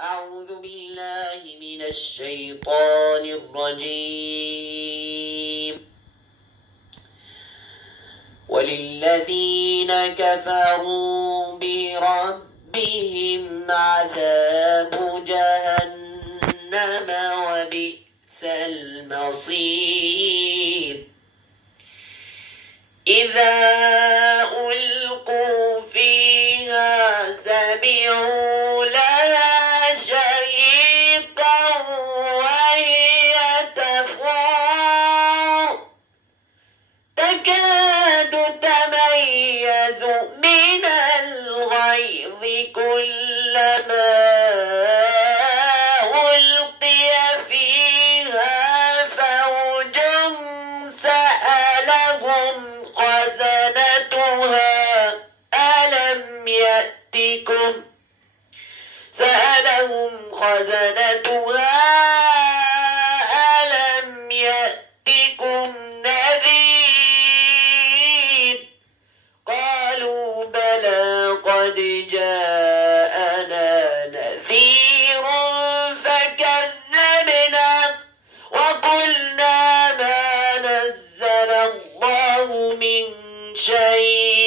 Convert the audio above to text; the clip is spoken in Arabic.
أعوذ بالله من الشيطان الرجيم. وللذين كفروا بربهم عذاب جهنم وبئس المصير. إذا ألقوا فيها سمعوا لها شهيقا وهي تفور تكاد تميز من الغيظ كلما ألقي فيها فوج سألهم خزنتها ألم يأتكم نذير؟ قالوا بلى قد جاءنا نذير فكذبنا وقلنا ما نزل الله من شيء